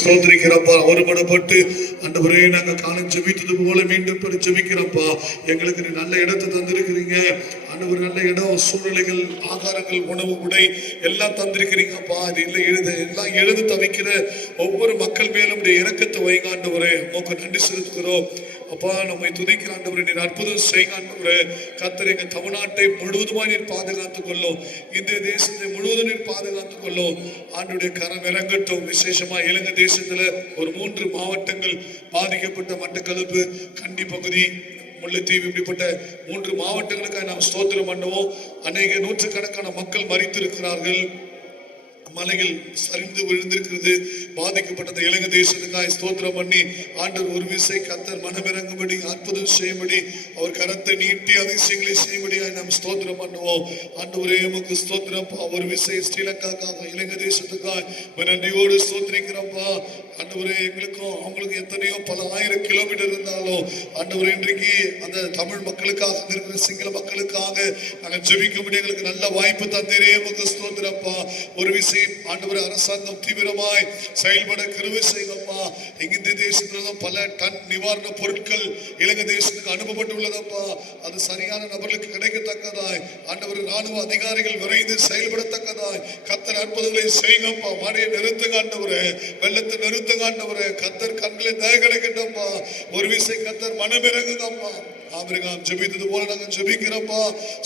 ஸ்தோத்திரிக்கிறப்பா. ஒருமனப்பட்டு ஆண்டவரே நாங்க காலம் ஜெபித்தது போல மீண்டும் பெற ஜெபிக்கிறப்பா. எங்களுக்கு நீ நல்ல இடத்தை தந்திருக்கிறீங்க ஆண்டவர். நல்ல இடம், சூழ்நிலைகள், ஆகாரங்கள், உணவு, உடை எல்லாம் தந்திருக்கிறீங்கப்பா. அது இல்லை எல்லாம் எழுது தவிக்கிற ஒவ்வொரு மக்கள் மேலும் இரக்கத்தை வைங்க ஆண்டவரே. உமக்கு நன்றி செலுத்துகிறோம் அப்பா. நம்மை துதிக்கிற ஆண்டவரே, நீர் அற்புதம் செய்ய ஆண்டவரே. கர்த்தர் எங்க தமிழ்நாட்டை முழுவதுமாய் நீர் பாதுகாத்துக் கொள்ளும். இந்திய தேசத்தை முழுவதும் நீர் பாதுகாத்துக் கொள்ளும். ஆண்டுடைய கரம் இறங்கட்டும். விசேஷமா இலங்கை தேசத்துல ஒரு 3 மாவட்டங்கள் பாதிக்கப்பட்ட மட்டக்களப்பு, கண்டி பகுதி, முல்லைத்தீவு, இப்படிப்பட்ட 3 மாவட்டங்களுக்காக நாம் ஸ்தோத்திரம் பண்ணுவோம். அநேக நூற்றுக்கணக்கான மக்கள் மரித்திருக்கிறார்கள். மலைகள் சரிந்து விழுந்திருக்கிறது. பாதிக்கப்பட்டது இலங்கை தேசத்துக்காய் ஸ்தோத்திரம் பண்ணி ஆண்டவர் ஒரு விசை கர்த்தர் மனமிறங்கும்படி, அற்புதம் செய்யும்படி, அவர் கரத்தை நீட்டி அதிசயங்களை செய்யும்படியாய் நாம் ஸ்தோத்திரம் பண்ணுவோம். ஆண்டவரே உமக்கு ஸ்தோத்திரம். ஒரு விசை ஸ்ரீலங்காக்காக, இலங்கை தேசத்துக்காய் நன்றியோடு ஸ்தோத்திரிக்கிறப்பா. ஆண்டவரே, எங்களுக்கும் அவங்களுக்கு எத்தனையோ பல 1000 கிலோமீட்டர் இருந்தாலும் ஆண்டவரே, இன்றைக்கு அந்த தமிழ் மக்களுக்காக, இருக்கிற சிங்கள மக்களுக்காக நாங்கள் ஜெபிக்கும்படி எங்களுக்கு நல்ல வாய்ப்பு தந்தீரே. உமக்கு ஸ்தோத்திரப்பா. ஒரு விசை ஆண்டவர் அரசாங்கம் தீவிரமாய் செயல்பட கிருபை செய்யுங்கப்பா. இந்திய தேசத்துல பல டன் நிவாரண பொருட்கள் இலங்கை தேசத்துக்கு அனுப்பப்பட்டுள்ளதப்பா. அது சரியான நபர்களுக்கு கிடைக்கத்தக்கதாய் ஆண்டவர் ராணுவ அதிகாரிகள் விரைந்து செயல்படத்தக்கதாய் கர்த்தர் அற்புதங்களை செய்யுங்கப்பா. மழையை நிறுத்துங்க ஆண்டவரே, வெள்ளத்தை நிறுத்துங்க ஆண்டவரே. கர்த்தர் கண்களை தய கிடைக்கட்டப்பா. ஒரு விசை கர்த்தர் மனமிறங்குங்கப்பா. ஆபிரகாம் ஜெபித்தது போல நாங்கள் ஜெபிக்கிறப்பா.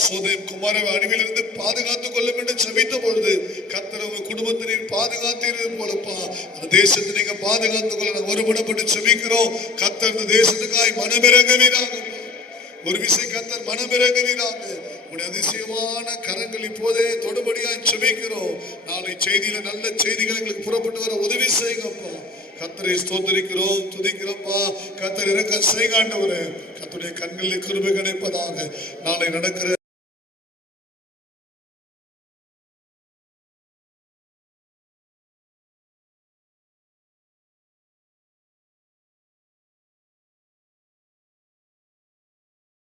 சோதேம் குமாரவை அழிவிலிருந்து பாதுகாத்துக் கொள்ளும் என்று ஜெபித்த பொழுது கர்த்தர் உங்க குடும்பத்தை நீர் பாதுகாத்தீர்கள் போலப்பா. அந்த தேசத்தை நீங்க பாதுகாத்துக் கொள்ள நாங்கள் ஒருபடப்பட்டு ஜெபிக்கிறோம். கர்த்தர் இந்த தேசத்துக்காய் மனமிறங்குவீராக. ஒரு விசை கர்த்தர் மனமிறங்குவீராக. உடைய அதிசயமான கரங்கள் இப்போதே தொடுபடியாய் ஜெபிக்கிறோம். நாளை செய்தியில நல்ல செய்திகள் எங்களுக்கு புறப்பட்டு வர உதவி செய்யுங்கப்பா. கர்த்தரை ஸ்தோத்திரிக்கிறோம், துதிக்கிறோம்ப்பா. கர்த்தர் இறக்க செய்காண்டவரே, கர்த்தருடைய கண்களில் கிருபை கிடைப்பதாக. நாளை நடக்கிற